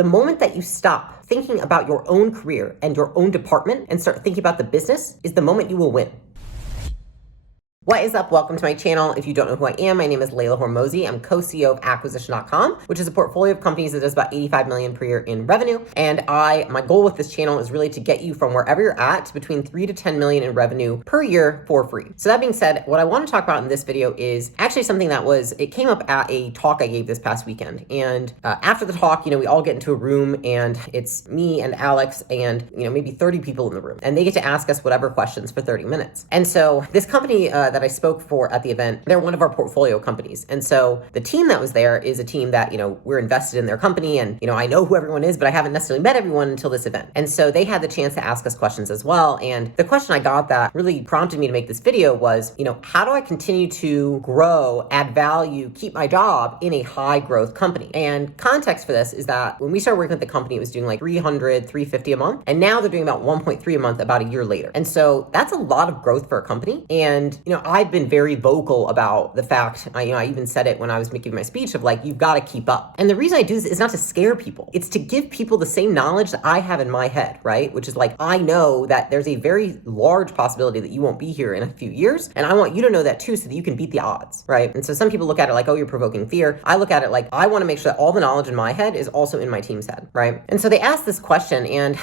the moment that you stop thinking about your own career and your own department and start thinking about the business is the moment you will win. What is up? Welcome to my channel. If you don't know who I am, my name is Layla Hormozi. I'm co-CEO of Acquisition.com, which is a portfolio of companies that does about 85 million per year in revenue. And my goal with this channel is really to get you from wherever you're at to between 3 to 10 million in revenue per year for free. So that being said, what I want to talk about in this video is actually something that it came up at a talk I gave this past weekend. And after the talk, we all get into a room and it's me and Alex and, maybe 30 people in the room, and they get to ask us whatever questions for 30 minutes. And so this company that I spoke for at the event, they're one of our portfolio companies. And so the team that was there is a team that, we're invested in their company, and, I know who everyone is, but I haven't necessarily met everyone until this event. And so they had the chance to ask us questions as well. And the question I got that really prompted me to make this video was, how do I continue to grow, add value, keep my job in a high growth company? And context for this is that when we started working with the company, it was doing like 300, 350 a month. And now they're doing about 1.3 a month about a year later. And so that's a lot of growth for a company. And, I've been very vocal about the fact, I even said it when I was giving my speech of like, you've got to keep up. And the reason I do this is not to scare people. It's to give people the same knowledge that I have in my head, right? Which is like, I know that there's a very large possibility that you won't be here in a few years. And I want you to know that too, so that you can beat the odds, right? And so some people look at it like, oh, you're provoking fear. I look at it like, I want to make sure that all the knowledge in my head is also in my team's head, right? And so they asked this question, and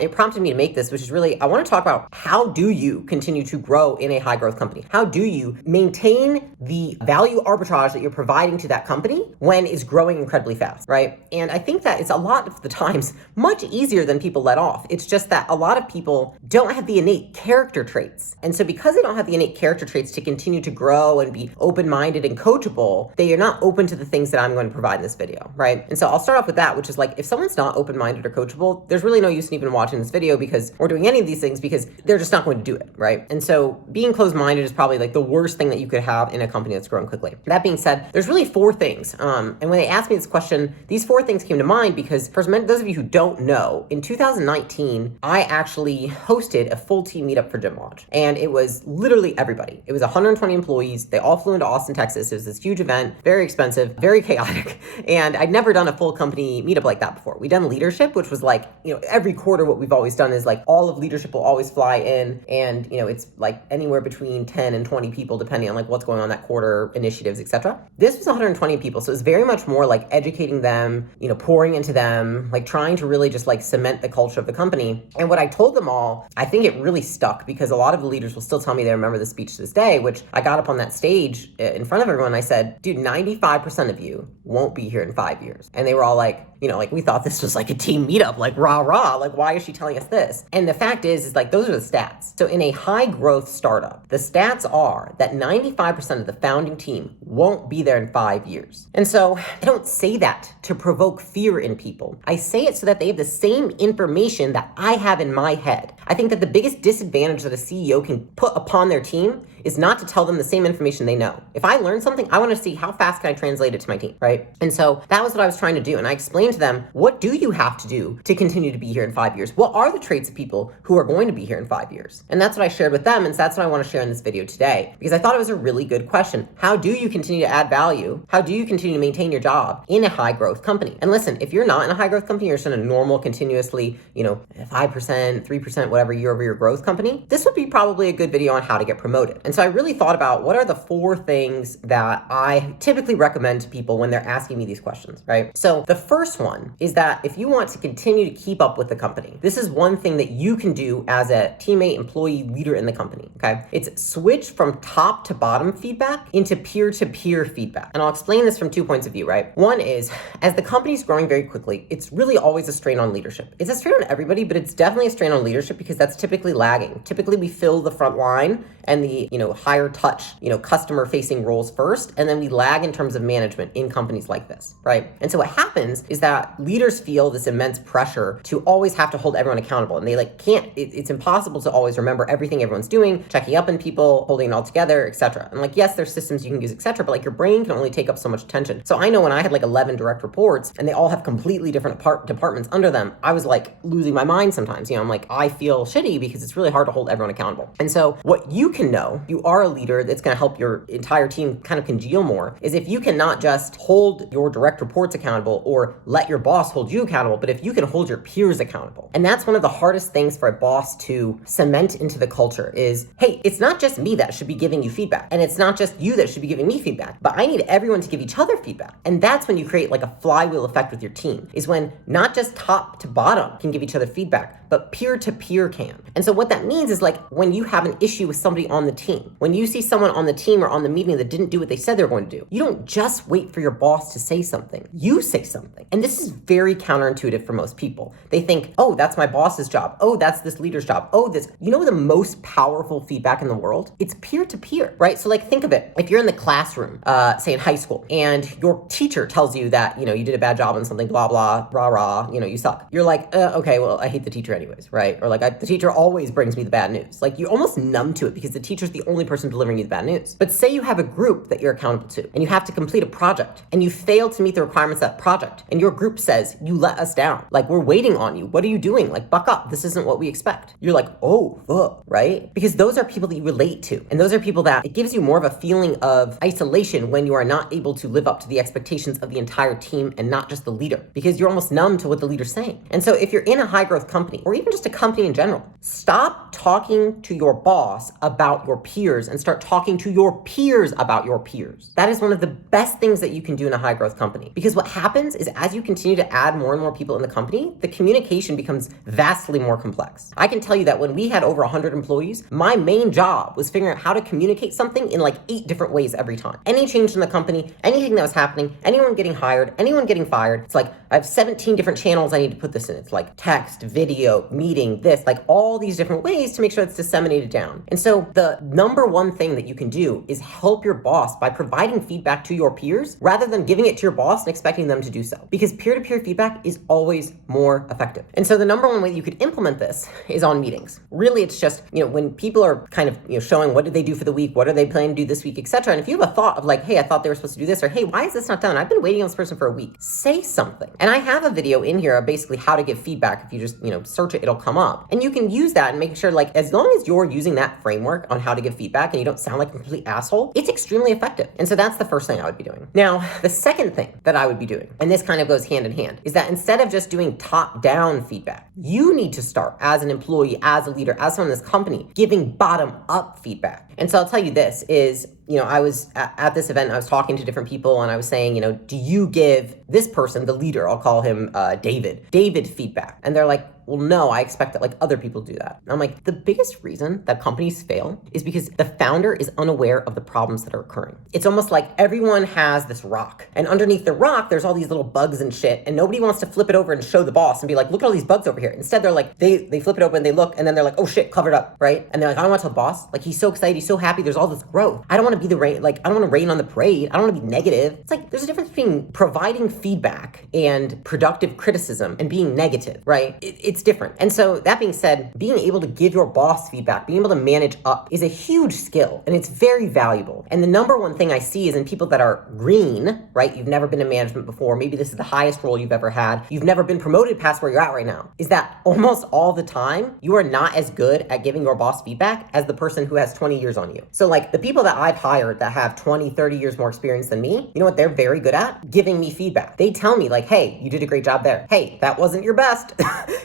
it prompted me to make this, which is really, I want to talk about how do you continue to grow in a high growth company? How do you maintain the value arbitrage that you're providing to that company when it's growing incredibly fast, right? And I think that it's a lot of the times much easier than people let off. It's just that a lot of people don't have the innate character traits. And so because they don't have the innate character traits to continue to grow and be open-minded and coachable, they are not open to the things that I'm going to provide in this video, right? And so I'll start off with that, which is like, if someone's not open-minded or coachable, there's really no use in even watching this video or doing any of these things, because they're just not going to do it, right? And so being closed-minded is probably like the worst thing that you could have in a company that's growing quickly. That being said, there's really 4 things. And when they asked me this question, these 4 things came to mind because, for those of you who don't know, in 2019, I actually hosted a full team meetup for Gym Lodge. And it was literally everybody. It was 120 employees. They all flew into Austin, Texas. It was this huge event, very expensive, very chaotic. And I'd never done a full company meetup like that before. We'd done leadership, which was like, every quarter what we've always done is like all of leadership will always fly in. And, it's like anywhere between 10 and 20 people, depending on like what's going on that quarter, initiatives, etc. This was 120 people. So it was very much more like educating them, pouring into them, like trying to really just like cement the culture of the company. And what I told them all, I think it really stuck, because a lot of the leaders will still tell me they remember the speech to this day, which I got up on that stage in front of everyone. I said, dude, 95% of you won't be here in 5 years. And they were all like, we thought this was like a team meetup, like rah, rah, like why is she telling us this? And the fact is like, those are the stats. So in a high growth startup, the stats are that 95% of the founding team won't be there in 5 years. And so I don't say that to provoke fear in people. I say it so that they have the same information that I have in my head. I think that the biggest disadvantage that a CEO can put upon their team is not to tell them the same information they know. If I learn something, I want to see how fast can I translate it to my team, right? And so that was what I was trying to do. And I explained to them, what do you have to do to continue to be here in 5 years? What are the traits of people who are going to be here in 5 years? And that's what I shared with them. And so that's what I want to share in this video today, because I thought it was a really good question. How do you continue to add value? How do you continue to maintain your job in a high growth company? And listen, if you're not in a high growth company, you're just in a normal, continuously, 5%, 3%, whatever year-over-year growth company, this would be probably a good video on how to get promoted. And so I really thought about what are the 4 things that I typically recommend to people when they're asking me these questions, right? So the first one is that if you want to continue to keep up with the company, this is one thing that you can do as a teammate, employee, leader in the company, okay? It's switch from top to bottom feedback into peer-to-peer feedback. And I'll explain this from 2 points of view, right? One is, as the company's growing very quickly, it's really always a strain on leadership. It's a strain on everybody, but it's definitely a strain on leadership because that's typically lagging. Typically we fill the front line and the, higher touch, customer facing roles first, and then we lag in terms of management in companies like this, right? And so what happens is that leaders feel this immense pressure to always have to hold everyone accountable, and they can't, it's impossible to always remember everything everyone's doing, checking up on people, holding it all together, etc. And yes, there's systems you can use, etc., but your brain can only take up so much attention. So I know when I had 11 direct reports and they all have completely different departments under them, I was losing my mind sometimes. I'm I feel shitty because it's really hard to hold everyone accountable. And so what you can know you are a leader that's going to help your entire team kind of congeal more is if you cannot just hold your direct reports accountable or let your boss hold you accountable, but if you can hold your peers accountable. And that's one of the hardest things for a boss to cement into the culture is, hey, it's not just me that should be giving you feedback. And it's not just you that should be giving me feedback, but I need everyone to give each other feedback. And that's when you create like a flywheel effect with your team, is when not just top to bottom can give each other feedback, but peer to peer can. And so what that means is like when you have an issue with somebody on the team, when you see someone on the team or on the meeting that didn't do what they said they were going to do, you don't just wait for your boss to say something. You say something. And this is very counterintuitive for most people. They think, oh, that's my boss's job. Oh, that's this leader's job. Oh, this, you know, the most powerful feedback in the world? It's peer to peer, right? So like think of it. If you're in the classroom, say in high school, and your teacher tells you that, you know, you did a bad job on something, blah, blah, rah, rah, you know, you suck. You're like, okay, well, I hate the teacher anyways, right? Or like, the teacher always brings me the bad news. Like you're almost numb to it because the teacher's the only person delivering you the bad news. But say you have a group that you're accountable to and you have to complete a project and you fail to meet the requirements of that project and your group says, you let us down. Like we're waiting on you. What are you doing? Like buck up. This isn't what we expect. You're like, oh, fuck, right? Because those are people that you relate to. And those are people that it gives you more of a feeling of isolation when you are not able to live up to the expectations of the entire team and not just the leader, because you're almost numb to what the leader's saying. And so if you're in a high growth company or even just a company in general, stop talking to your boss about your peers and start talking to your peers about your peers. That is one of the best things that you can do in a high growth company, because what happens is as you continue to add more and more people in the company, the communication becomes vastly more complex. I can tell you that when we had over 100 employees, my main job was figuring out how to communicate something in like 8 different ways every time. Any change in the company, anything that was happening, anyone getting hired, anyone getting fired, it's like I have 17 different channels I need to put this in. It's like text, video, meeting, this, like all these different ways to make sure it's disseminated down. And so the number one thing that you can do is help your boss by providing feedback to your peers rather than giving it to your boss and expecting them to do so, because peer-to-peer feedback is always more effective. And so the number one way you could implement this is on meetings. Really, it's just, you know, when people are kind of, you know, showing what did they do for the week, what are they planning to do this week, etc. And if you have a thought of like, hey, I thought they were supposed to do this, or hey, why is this not done? I've been waiting on this person for a week. Say something. And I have a video in here of basically how to give feedback. If you just, you know, search it, it'll come up. And you can use that and make sure, like, as long as you're using that framework on how to give feedback and you don't sound like a complete asshole, it's extremely effective. And so that's the first thing I would be doing. Now, the second thing that I would be doing, and this kind of goes hand in hand, is that instead of just doing top-down feedback, you need to start as an employee, as a leader, as someone in this company, giving bottom-up feedback. And so I'll tell you this is, you know, I was at this event, I was talking to different people and I was saying, you know, do you give this person, the leader, I'll call him David feedback? And they're like, well, no, I expect that like other people do that. And I'm like, the biggest reason that companies fail is because the founder is unaware of the problems that are occurring. It's almost like everyone has this rock and underneath the rock, there's all these little bugs and shit. And nobody wants to flip it over and show the boss and be like, look at all these bugs over here. Instead, they're like, they flip it open, they look, and then they're like, oh shit, covered up, right? And they're like, I don't want to tell the boss. Like, he's so excited, he's so happy, there's all this growth. I don't want to be the rain, like, I don't want to rain on the parade. I don't want to be negative. It's like, there's a difference between providing feedback and productive criticism and being negative, right? It's different. And so that being said, being able to give your boss feedback, being able to manage up is a huge skill and it's very valuable. And the number one thing I see is in people that are green, right? You've never been in management before. Maybe this is the highest role you've ever had. You've never been promoted past where you're at right now. Is that almost all the time you are not as good at giving your boss feedback as the person who has 20 years on you. So like the people that I've hired that have 20, 30 years more experience than me, you know what they're very good at? Giving me feedback. They tell me like, hey, you did a great job there. Hey, that wasn't your best.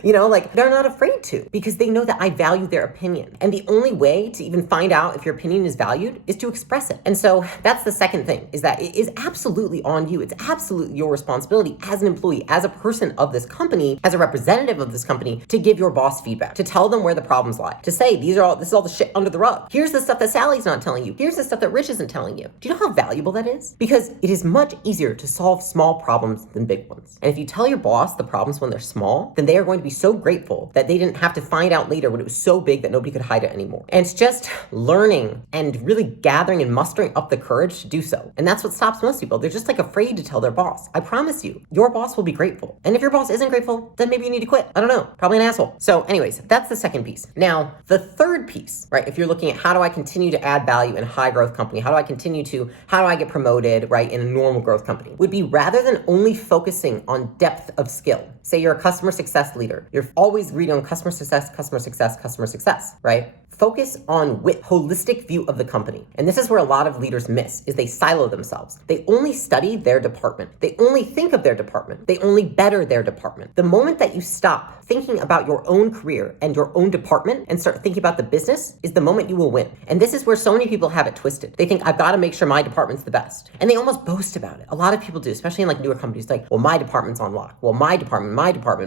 You know, like they're not afraid to, because they know that I value their opinion. And the only way to even find out if your opinion is valued is to express it. And so that's the second thing, is that it is absolutely on you. It's absolutely your responsibility as an employee, as a person of this company, as a representative of this company, to give your boss feedback, to tell them where the problems lie, to say, this is all the shit under the rug. Here's the stuff that Sally's not telling you. Here's the stuff that Rich isn't telling you. Do you know how valuable that is? Because it is much easier to solve small problems than big ones. And if you tell your boss the problems when they're small, then they are going to be so grateful that they didn't have to find out later when it was so big that nobody could hide it anymore. And it's just learning and really gathering and mustering up the courage to do so. And that's what stops most people. They're just like afraid to tell their boss. I promise you, your boss will be grateful. And if your boss isn't grateful, then maybe you need to quit. I don't know, probably an asshole. So anyways, that's the second piece. Now, the third piece, right? If you're looking at how do I continue to add value in a high growth company? How do I get promoted, right, in a normal growth company? Would be rather than only focusing on depth of skill, Say you're a customer success leader. You're always reading on customer success, customer success, customer success, right? Focus on holistic view of the company. And this is where a lot of leaders miss, is they silo themselves. They only study their department. They only think of their department. They only better their department. The moment that you stop thinking about your own career and your own department and start thinking about the business is the moment you will win. And this is where so many people have it twisted. They think, I've got to make sure my department's the best. And they almost boast about it. A lot of people do, especially in like newer companies, like, well, my department's on lock. Well, my department,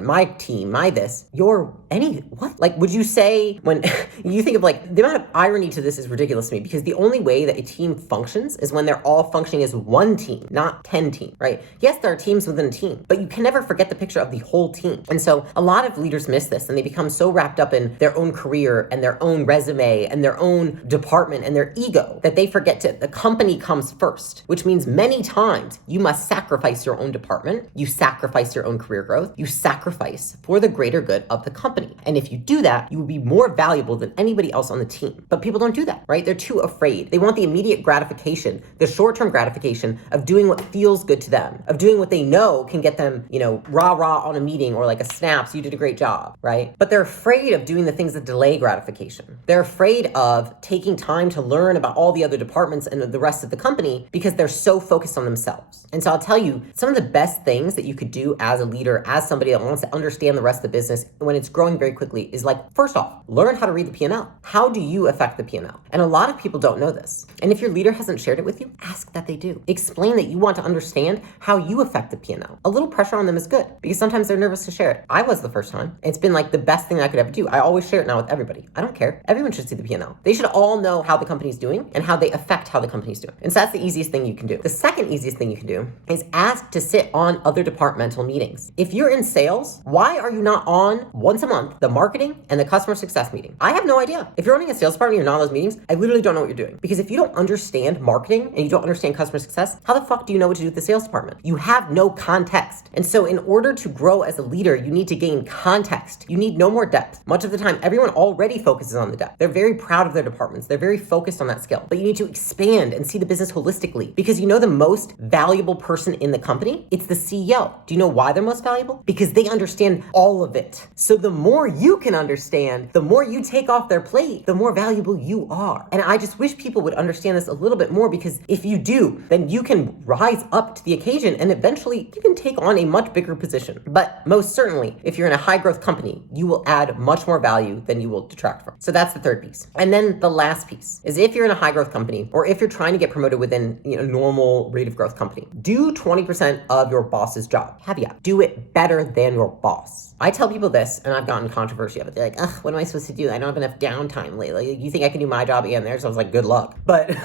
my team, my this. What? Like, would you say, when you think of like, the amount of irony to this is ridiculous to me, because the only way that a team functions is when they're all functioning as one team, not 10 teams, right? Yes, there are teams within a team, but you can never forget the picture of the whole team. And so a lot of leaders miss this, and they become so wrapped up in their own career and their own resume and their own department and their ego that they forget the company comes first, which means many times you must sacrifice your own department, you sacrifice your own career growth, you sacrifice for the greater good of the company. And if you do that, you will be more valuable than anybody else on the team. But people don't do that, right? They're too afraid. They want the immediate gratification, the short-term gratification of doing what feels good to them, of doing what they know can get them, rah-rah on a meeting or like a snaps, you did a great job, right? But they're afraid of doing the things that delay gratification. They're afraid of taking time to learn about all the other departments and the rest of the company because they're so focused on themselves. And so I'll tell you, some of the best things that you could do as a leader, as somebody that wants to understand the rest of the business when it's growing very quickly is like, first off, learn how to read the P&L. How do you affect the P&L? And a lot of people don't know this. And if your leader hasn't shared it with you, ask that they do. Explain that you want to understand how you affect the P&L. A little pressure on them is good because sometimes they're nervous to share it. I was the first time. It's been like the best thing I could ever do. I always share it now with everybody. I don't care. Everyone should see the P&L. They should all know how the company's doing and how they affect how the company's doing. And so that's the easiest thing you can do. The second easiest thing you can do is ask to sit on other departmental meetings. If you're in sales, why are you not on once a month the marketing and the customer success meeting? I have no idea. If you're running a sales department, you're not on those meetings, I literally don't know what you're doing. Because if you don't understand marketing and you don't understand customer success, how the fuck do you know what to do with the sales department? You have no context. And so in order to grow as a leader, you need to gain context. You need no more depth. Much of the time, everyone already focuses on the depth. They're very proud of their departments. They're very focused on that skill. But you need to expand and see the business holistically, because you know the most valuable person in the company? It's the CEO. Do you know why they're most valuable? Because they understand all of it. So the more you can understand, the more you take off their plate, the more valuable you are. And I just wish people would understand this a little bit more, because if you do, then you can rise up to the occasion and eventually you can take on a much bigger position. But most certainly, if you're in a high growth company, you will add much more value than you will detract from. So that's the third piece. And then the last piece is, if you're in a high growth company, or if you're trying to get promoted within normal rate of growth company, do 20% of your boss's job. Caveat, do it better than your boss. I tell people this, and I've gotten controversy of it. They're like, ugh, what am I supposed to do? I don't have enough downtime lately. You think I can do my job and theirs? So I was like, good luck. But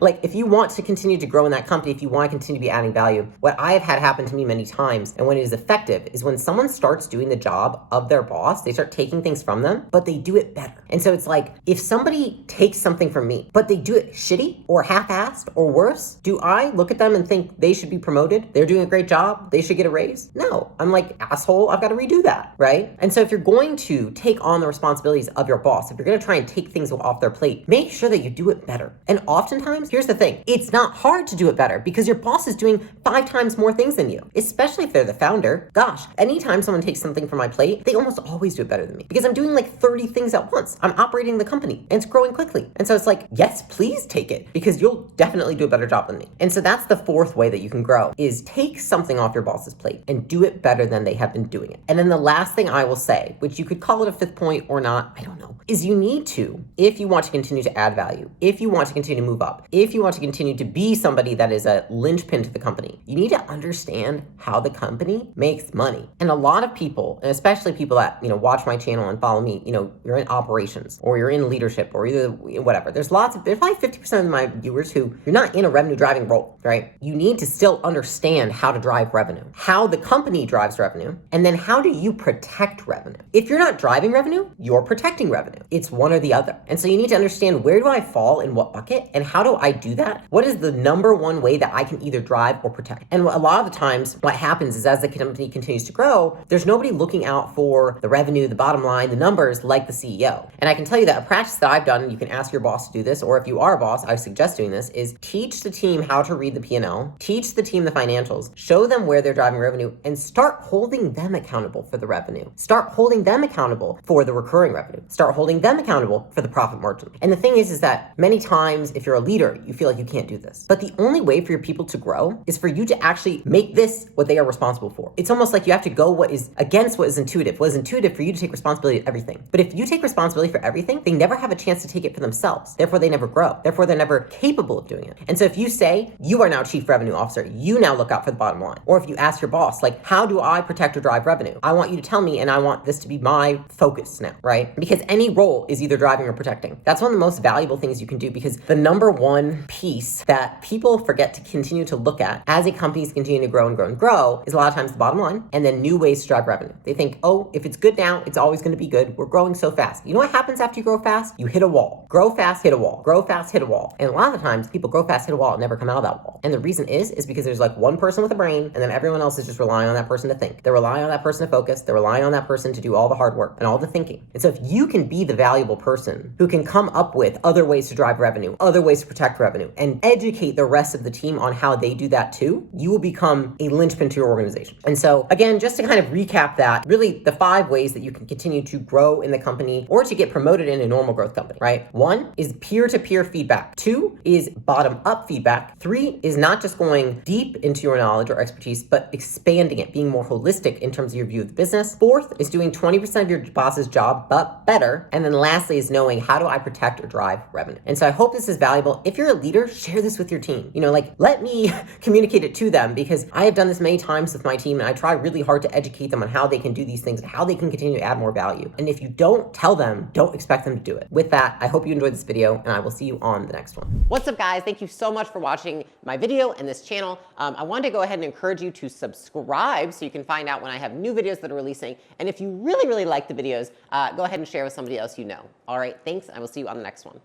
like, if you want to continue to grow in that company, if you want to continue to be adding value, what I have had happen to me many times, and when it is effective, is when someone starts doing the job of their boss, they start taking things from them, but they do it better. And so it's like, if somebody takes something from me, but they do it shitty or half-assed or worse, do I look at them and think they should be promoted? They're doing a great job. They should get a raise? No. I'm like, asshole, I've got to redo that, right? And so if you're going to take on the responsibilities of your boss, if you're going to try and take things off their plate, make sure that you do it better. And oftentimes, here's the thing, it's not hard to do it better because your boss is doing 5 times more things than you, especially if they're the founder. Gosh, anytime someone takes something from my plate, they almost always do it better than me because I'm doing like 30 things at once. I'm operating the company and it's growing quickly. And so it's like, yes, please take it because you'll definitely do a better job than me. And so that's the fourth way that you can grow, is take something off your boss's plate and do it better than they have been doing it. And then the last thing I will say, which you could call it a fifth point or not, I don't know, is you need to, if you want to continue to add value, if you want to continue to move up, if you want to continue to be somebody that is a linchpin to the company, you need to understand how the company makes money. And a lot of people, and especially people that, watch my channel and follow me, you're in operations or you're in leadership or either whatever. There's probably 50% of my viewers who you're not in a revenue driving role, right? You need to still understand how to drive revenue, how the company drives revenue, and then how do you protect revenue? If you're not driving revenue, you're protecting revenue. It's one or the other. And so you need to understand, where do I fall in what bucket and how do I do that? What is the number one way that I can either drive or protect? And a lot of the times what happens is, as the company continues to grow, there's nobody looking out for the revenue, the bottom line, the numbers like the CEO. And I can tell you that a practice that I've done, and you can ask your boss to do this, or if you are a boss, I suggest doing this, is teach the team how to read the P&L, teach the team the financials, show them where they're driving revenue, and start start holding them accountable for the revenue. Start holding them accountable for the recurring revenue. Start holding them accountable for the profit margin. And the thing is that many times if you're a leader, you feel like you can't do this. But the only way for your people to grow is for you to actually make this what they are responsible for. It's almost like you have to go what is against what is intuitive. What is intuitive for you to take responsibility of everything. But if you take responsibility for everything, they never have a chance to take it for themselves. Therefore, they never grow. Therefore, they're never capable of doing it. And so if you say, you are now chief revenue officer, you now look out for the bottom line. Or if you ask your boss, like, how do I protect or drive revenue? I want you to tell me, and I want this to be my focus now, right? Because any role is either driving or protecting. That's one of the most valuable things you can do, because the number one piece that people forget to continue to look at as a company is continuing to grow and grow and grow is a lot of times the bottom line, and then new ways to drive revenue. They think, oh, if it's good now, it's always going to be good. We're growing so fast. You know what happens after you grow fast? You hit a wall. Grow fast, hit a wall. Grow fast, hit a wall. And a lot of the times people grow fast, hit a wall, and never come out of that wall. And the reason is because there's like one person with a brain, and then everyone else is just relying on that person to think. They're relying on that person to focus. They're relying on that person to do all the hard work and all the thinking. And so if you can be the valuable person who can come up with other ways to drive revenue, other ways to protect revenue, and educate the rest of the team on how they do that too, you will become a linchpin to your organization. And so again, just to kind of recap that, really the 5 ways that you can continue to grow in the company or to get promoted in a normal growth company, right? 1 is peer-to-peer feedback. 2 is bottom-up feedback. 3 is not just going deep into your knowledge or expertise, but expanding it, being more holistic in terms of your view of the business. 4th is doing 20% of your boss's job, but better. And then lastly is knowing, how do I protect or drive revenue? And so I hope this is valuable. If you're a leader, share this with your team. You know, like, let me communicate it to them, because I have done this many times with my team, and I try really hard to educate them on how they can do these things and how they can continue to add more value. And if you don't tell them, don't expect them to do it. With that, I hope you enjoyed this video, and I will see you on the next one. What's up, guys? Thank you so much for watching my video and this channel. I wanted to go ahead and encourage you to subscribe so you can find out when I have new videos that are releasing. And if you really, really like the videos, go ahead and share with somebody else you know. All right, thanks. I will see you on the next one.